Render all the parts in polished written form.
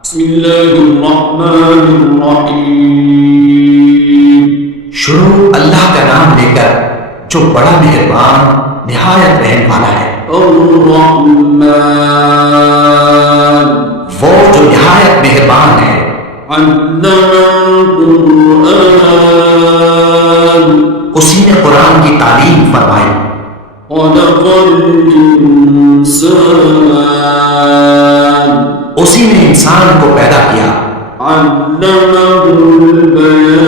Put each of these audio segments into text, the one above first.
بسم اللہ الرحمن الرحیم۔ شروع اللہ کا نام لے کر جو بڑا مہربان نہایت رحم والا ہے۔ الرحمن، وہ جو نہایت مہربان ہے۔ علم القرآن، اسی نے قرآن کی تعلیم فرمائی۔ خلق الانسان، اسی نے انسان کو پیدا کیا۔ علمہ البیان،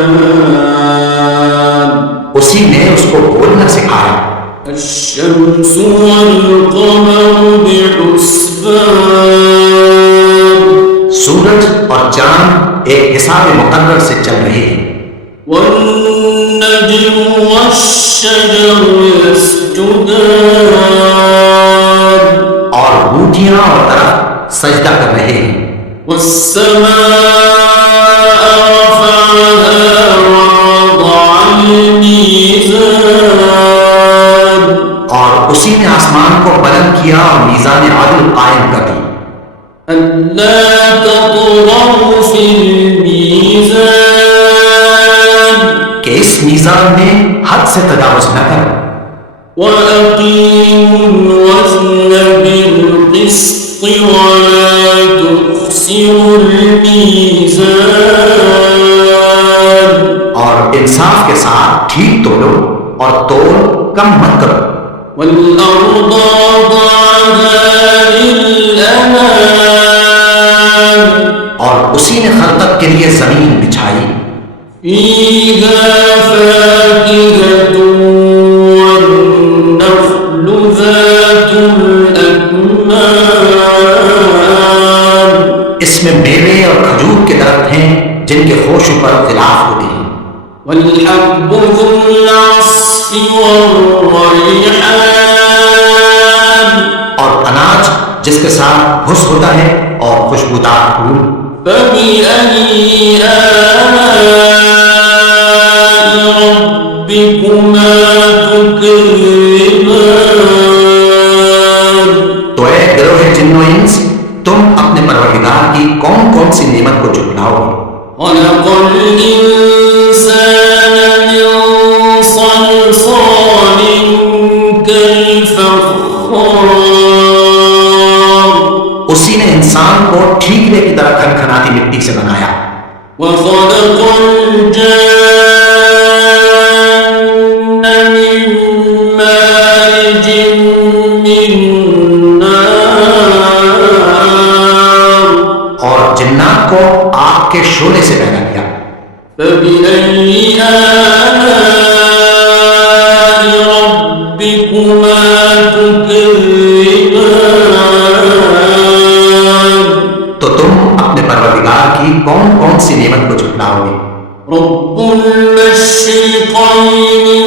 اسی نے اس کو بولنا سکھایا۔ الشمس والقمر بحسبان، سورج اور چاند ایک حساب مقرر سے چل رہے ہیں۔ والنجم والشجر يسجدان، اور بوٹیاں اور درخت سجدہ کر رہے ہیں۔ والسماء رفعها ووضع الميزان، اور اسی نے آسمان کو بلند کیا اور میزان عدل قائم کر دی۔ ألا تطغوا في الميزان، کہ اس میزان میں حد سے تجاوز نہ کرو۔ وأقيموا الوزن بالقسط ولا تخسروا الميزان، اور انصاف کے ساتھ ٹھیک تولو اور تول کم مت کرو۔ والأرض وضعها للأنام، اور اسی نے خلقت کے لیے زمین بچھائی۔ فيها فاكهة والنخل ذات الأكمام، اس میں میوے اور کھجور کے درخت ہیں جن کے خوشوں پر اختلاف ہوتی ہیں۔ والحب ذو العصف والريحان، اور اناج جس کے ساتھ گھس ہوتا ہے اور خوشبودار پھول۔ فبأي آلاء ربكما تكذبان، تو اے گروہ جن و انس، تم اپنے پروردگار کی کون کون سی نعمت کو جھٹلاؤ گے؟ خلق الإنسان من صلصال كالفخار، اسی نے انسان کو ٹھیکرے کی طرح کھنکھناتی مٹی سے بنایا۔ وخلق الجان من مارج من نار، اور جنات کو آگ کے شعلے سے پیدا کیا۔ فبأي آلاء ربكما تكذبان، تو تم اپنے پروردگار کی کون کون سی نعمت کو جھٹلاؤ گے؟ رب المشرقين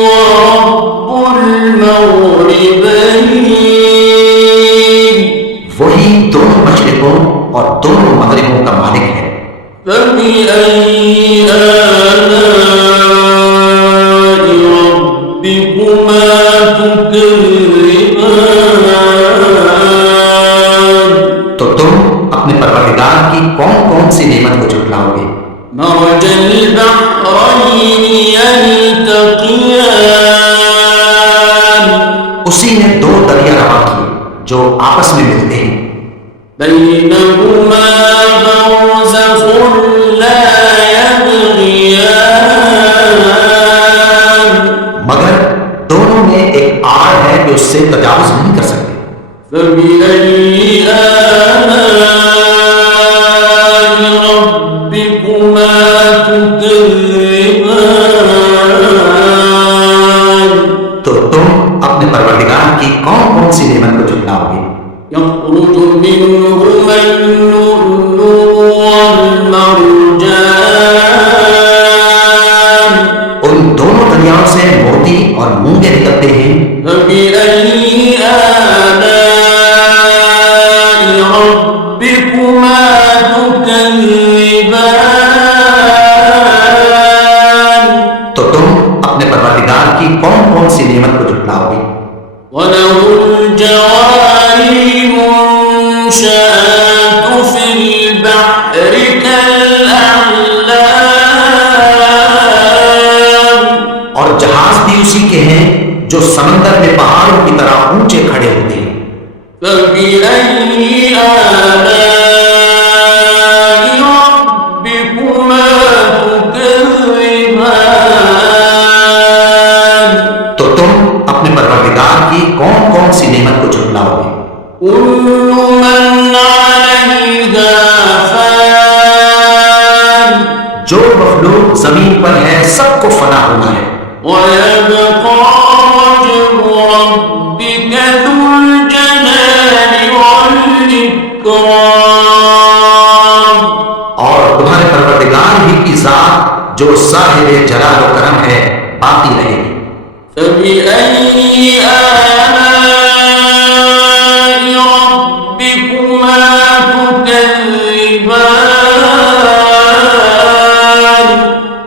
ورب المغربين، وہی دونوں مشرقوں اور دونوں مغربوں کا مالک ہے۔ فبأي آلاء ربكما تكذبان، تو تم اپنے پروردگار کی کون کون سی نعمت کو جھٹلاؤ گے؟ مرج البحرين يلتقيان، اسی نے دو دریا رواں کیے جو آپس میں ملتے ہیں۔ بينهما برزخ لا يبغيان، مگر دونوں میں ایک آڑ ہے کہ اس سے تجاوز نہیں کر سکتے۔ فبأي آلاء ربكما تكذبان، تو تم اپنے پروردگار کی کون کون سی نعمت کو جھٹلاؤ گے؟ يخرج منهما اللؤلؤ اسی کے ہیں جو سمندر میں پہاڑوں کی طرح اونچے کھڑے ہوتے ہیں۔ فبأي آلاء ربكما تكذبان؟ تو تم اپنے پروردگار کی کون کون سی نعمت کو جھٹلاؤ گے؟ كل من عليها فان، جو مخلوق زمین پر ہے سب کو فنا ہونا ہے، ويبقى وجه ربك ذو الجلال والإكرام، اور تمہارے پروردگار ہی کی ذات جو صاحب جلال و کرم ہے باقی رہے گی۔ فبأي آلاء ربكما تكذبان؟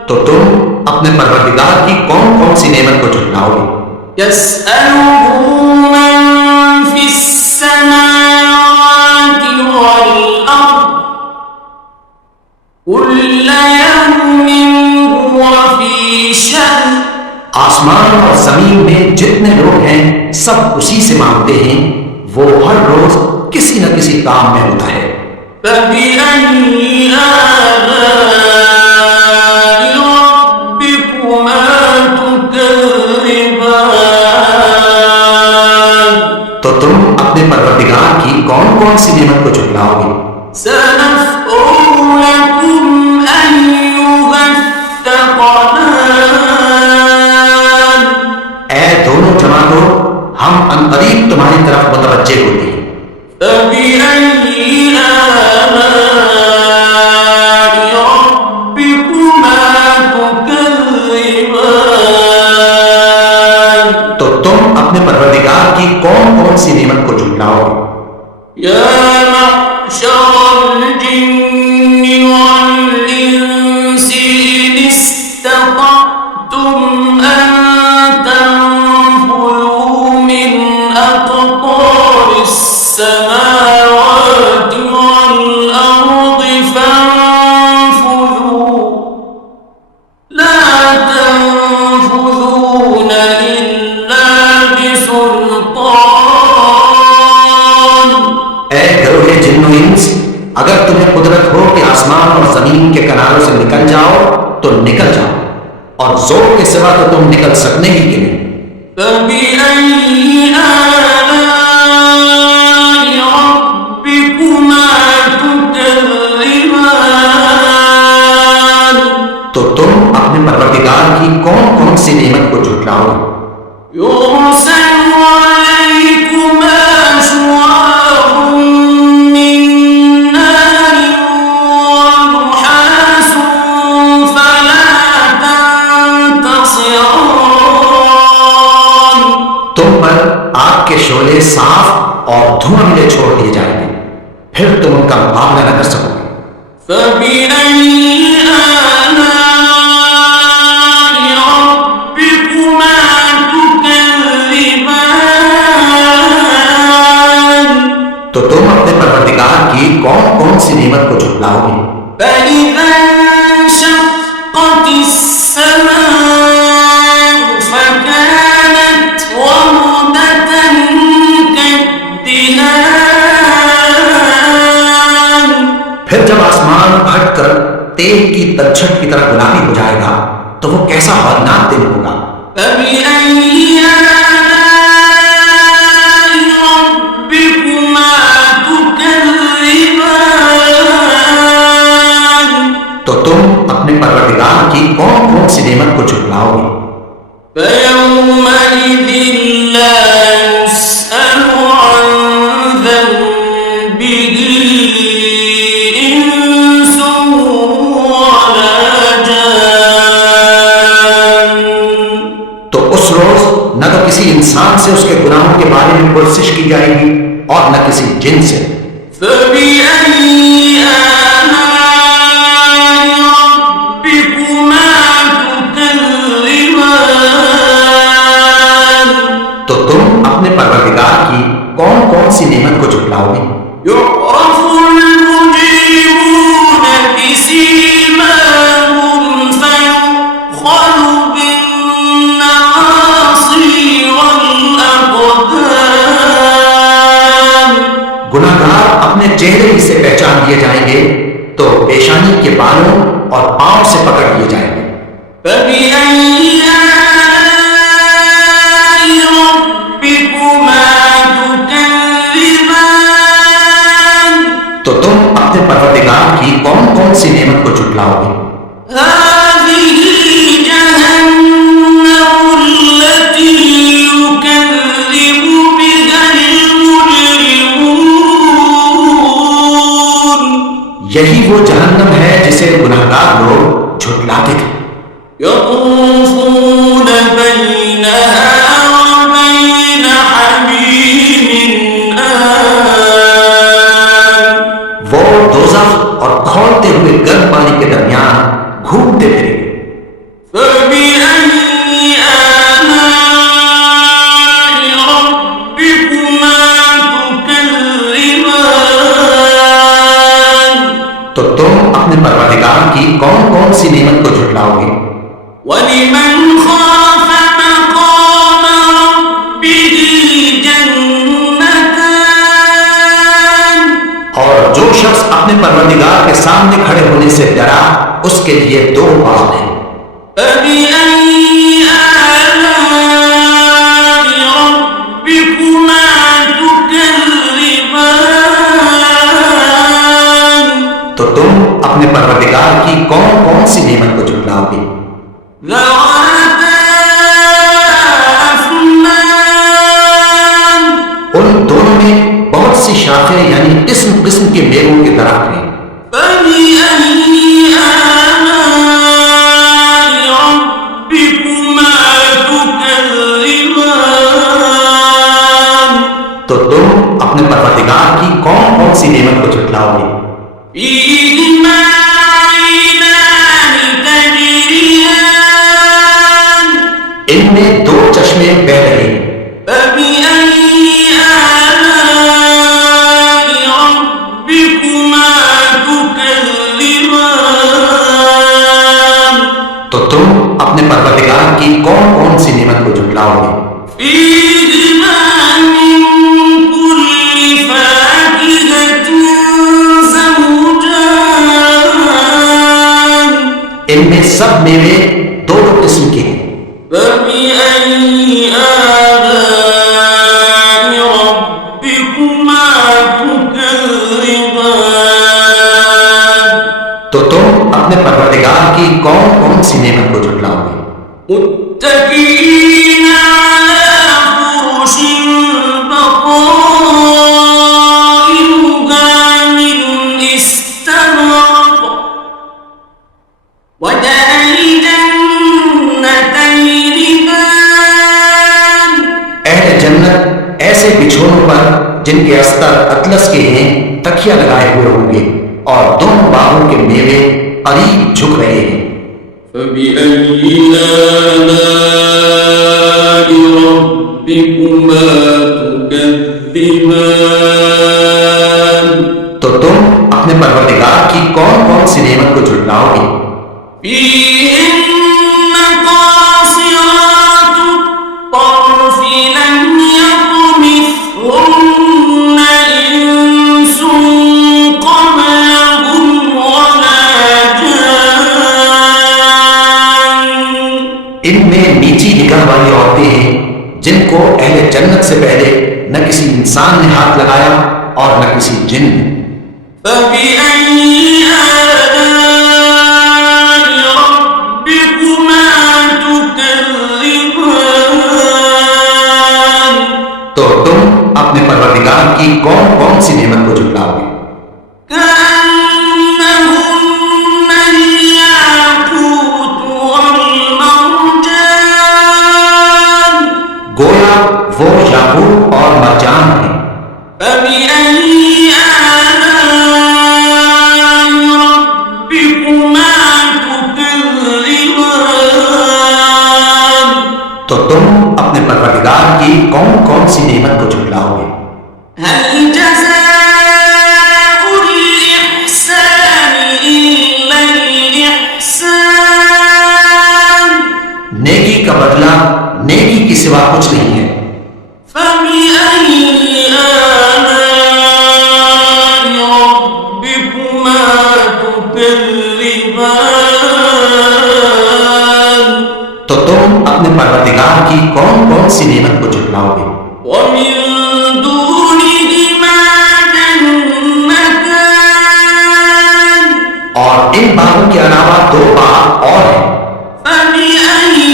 تو تم اپنے پروردگار کی کون کون سی نعمت کو جھٹلاؤ گے؟ يسأله من في السماوات والأرض كل يوم هو في شأن، آسمان اور زمین میں جتنے لوگ ہیں سب اسی سے مانگتے ہیں، وہ ہر روز کسی نہ کسی کام میں ہوتا ہے۔ فبأي آلاء ربكما تكذبان؟ تو تم اپنے پروردگار کی کون کون سی نعمت کو جھٹلاؤ گے؟ سنفرغ لكم أيها الثقلان، اے دونوں جماعتوں، ہم عنقریب تمہاری طرف متوجہ ہوتے ہیں۔ فبأي آلاء ربكما تكذبان؟ تو تم اپنے پروردگار کی کون کون سی نعمت کو جھٹلاؤ گے؟ يا معشر الجن والإنس إن استطعتم أن تنفذوا من أقطار السماوات والأرض فانفذوا، لا تنفذون إلا بسلطان۔ اے گروہ جن و انس، اگر تمہیں قدرت ہو کہ آسمان اور زمین کے کناروں سے نکل جاؤ تو نکل جاؤ، اور زور کے سوا تو تم نکل سکنے ہی کے نہیں۔ فبأي آلاء ربكما تكذبان؟ تو تم اپنے پروردگار کی کون کون سی نعمت کو جھٹلاؤ گے؟ يرسل عليكما شواظ من نار ونحاس فلا تنتصران، تم پر آگ کے شعلے صاف اور دھواں ملے چھوڑ دیے جائیں گے، پھر تم ان کا مقابلہ نہ کر سکو گے۔ فبأي آلاء ربكما تكذبان؟ تو تم اپنے پروردگار کی کون کون سی نعمت کو جھٹلاؤ گے؟ فإذا انشقت السماء فكانت وردة كالدهان، پھر جب آسمان پھٹ کر تیل کی تلچھٹ کی طرح گلابی ہو جائے گا تو وہ کیسا ہولناک دن ہوگا۔ فبأي آلاء ربكما تكذبان؟ تو تم اپنے پروردگار کی کون کون سی نعمت کو جھٹلاؤ گے؟ فيومئذ لا يسأل عن ذنبه إنس ولا جان، تو اس روز نہ تو کسی انسان سے اس کے گناہوں کے بارے میں پرسش کی جائے گی اور نہ کسی جن سے۔ فبأي آلاء ربكما تكذبان؟ تو تم اپنے پروردگار کی کون کون سی نعمت کو جھٹلاؤ گے؟ يعرف المجرمون بسيماهم فيؤخذ بالنواسي تو پیشانی کے بالوں اور پاؤں سے پکڑ لیے جائیں گے۔ فبأي آلاء ربكما تكذبان تو تم اپنے پروردگار کی کون کون سی نعمت کو جھٹلاؤ گے؟ هذه جهنم التي يكذب بها المجرمون یہی وہ جہنم ہے جسے گناہگار لوگ جھٹلاتے تھے۔ يطوفون بينها وبين حميم آن وہ دوزخ اور کھولتے ہوئے گرم پانی کے درمیان گھومتے پھریں گے۔ فبأي آلاء ربكما تكذبان تو تم اپنے پروردگار کی کون کون سی نعمت کو جھٹلاؤ گے؟ ولمن خاف مقام ربه جنتان اور جو شخص اپنے پروردگار کے سامنے کھڑے ہونے سے ڈرا اس کے لیے دو باغ ہیں۔ فبأي آلاء ربكما تكذبان تو تم اپنے پروردگار کی کون کون سی نعمت کو جھٹلاؤ گے؟ ذواتا أفنان ان دونوں میں بہت سی شاخیں یعنی قسم قسم کے میووں کے درخت ہیں۔ فبأي آلاء ربكما تكذبان تو تم اپنے پروردگار کی کون کون سی نعمت کو جھٹلاؤ گے؟ فيهما عينان تجريان ان میں دو چشمے بہہ رہے ہیں۔ فبأي آلاء ربكما تكذبان تو تم اپنے پروردگار کی کون کون سی نعمت کو جھٹلاؤ گے؟ فيهما من كل فاكهة زوجان ان میں سب میوے دو دو قسم کے ہیں۔ فبأي آلاء ربكما تكذبان تو تم اپنے پروردگار کی کون کون سی نعمت کو جھٹلاؤ گے؟ متكئين على فرش بطائنها من استبرق وجعل الجنتين دان اہل جنت ایسے بچھونوں پر جن کے استر اطلس کے ہیں تکیہ لگائے ہوئے ہوں گے اور دونوں باغوں کے میوے قریب جھک رہے ہیں۔ فبأي آلاء ربكما تكذبان تو تم اپنے پروردگار کی کون کون سی نعمت کو جھٹلاؤ گے؟ فيهن قاصرات الطرف لم يطمثهن إنس قبلهم ولا جان ان میں نیچی نگاہ والی عورتیں ہیں جن کو اہل جنت سے پہلے نہ کسی انسان نے ہاتھ لگایا اور نہ کسی جن نے۔ فبأي آلاء ربكما تكذبان تو تم اپنے پروردگار کی کون کون سی نعمت کو جھٹلاؤ گے؟ كأنهن الياقوت والمرجان گویا وہ یاقوت اور مرجان ہیں۔ فبأي آلاء ربكما تكذبان تو تم اپنے پروردگار کی کون کون سی نعمت کو جھٹلاؤ گے؟ هل جزاء الإحسان إلا الإحسان نیکی کا بدلہ نیکی کے سوا کچھ نہیں ہے۔ فبأي آلاء ربكما تكذبان تكذبان تو تم اپنے پروردگار کی کون کون سی نعمت کو جھٹلاؤ گے؟ ومن دونهما جنتان اور ان باغوں کے علاوہ دو باغ اور ہیں، فبأي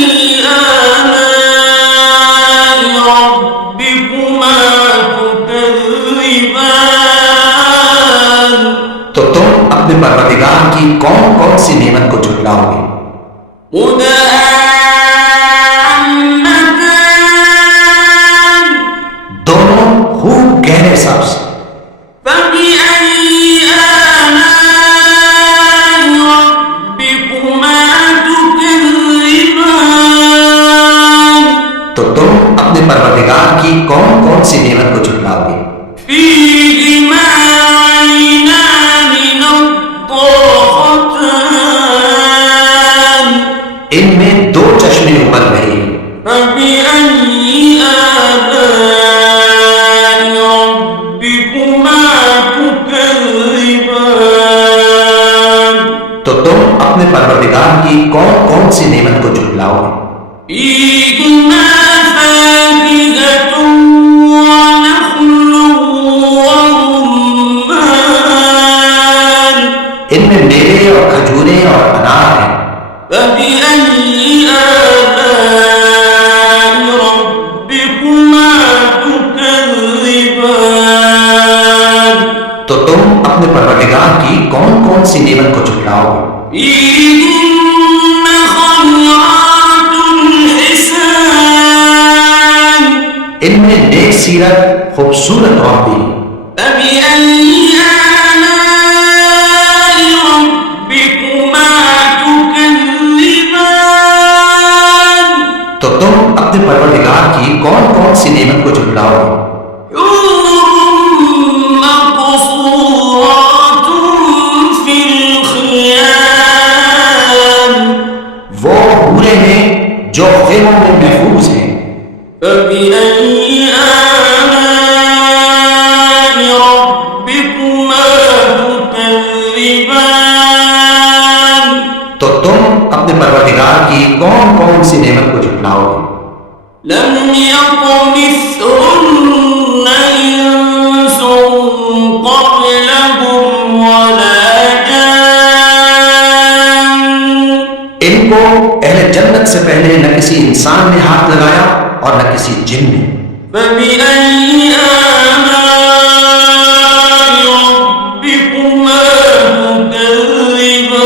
آلاء ربكما تكذبان تو تم اپنے پروردگار کی کون کون سی نعمت کو جھٹلاؤ گے؟ مدهامتان دونوں خوب گہرے سبز، فبأي آلاء ربكما تكذبان تو تم اپنے پروردگار کی کون کون سی نعمت کو جھٹلاؤ گے؟ فيهما عينان نضاختان ان میں دو چشمے ابل رہے ہیں، فبأي آلاء ربكما تكذبان تو تم اپنے پروردگار کی کون کون سی نعمت کو جھٹلاؤ گے؟ فيهما فاكهة ونخل ورمان ان میں میوے اور کھجوریں اور انار ہیں، فبأي آلاء ربكما تكذبان تو تم اپنے پروردگار کی کون کون سی نعمت کو جھٹلاؤ گے؟ فيهن خيرات حسان ان میں نیک سیرت خوبصورت عورتیں ہیں، فبأي آلاء ربكما تكذبان تو تم اپنے پروردگار کی کون کون سی نعمت کو جھٹلاؤ گے؟ حور مقصورات في الخيام وہ حوریں ہیں جو خیموں میں محفوظ ہیں، فبأي آلاء ربكما تكذبان تو تم اپنے پروردگار کی کون کون سی نعمت کو جھٹلاؤ گے؟ لم يطمثهن إنس قبلهم ولا جان ان کو اہل جنت سے پہلے نہ کسی انسان نے ہاتھ لگایا اور نہ کسی جن نے، فبأي آلاء ربكما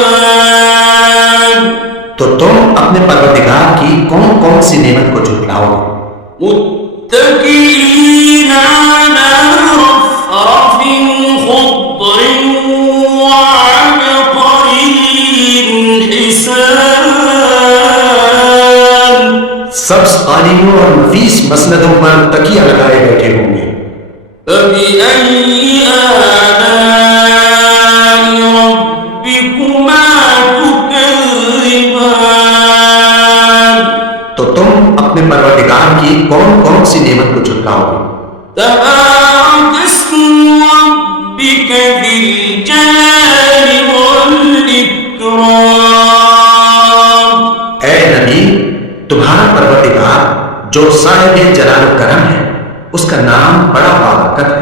تكذبان تو تم اپنے پروردگار کی کون کون سی نعمت کو جھٹلاؤ گے؟ متكئين على رفرف خضر وعبقري حسان سبز قالینوں اور نفیس مسندوں پر تکیہ لگائے بیٹھے ہوں گے، فبأي آلاء ربكما تكذبان تو تم اپنے پروردگار کی کون کون سی نعمت کو جھٹلاؤ گے؟ تبارك اسم ربك ذي الجلال والإكرام اے نبی، تمہارا پروردگار جو صاحب جلال و کرم ہے، اس کا نام بڑا بابرکت ہے۔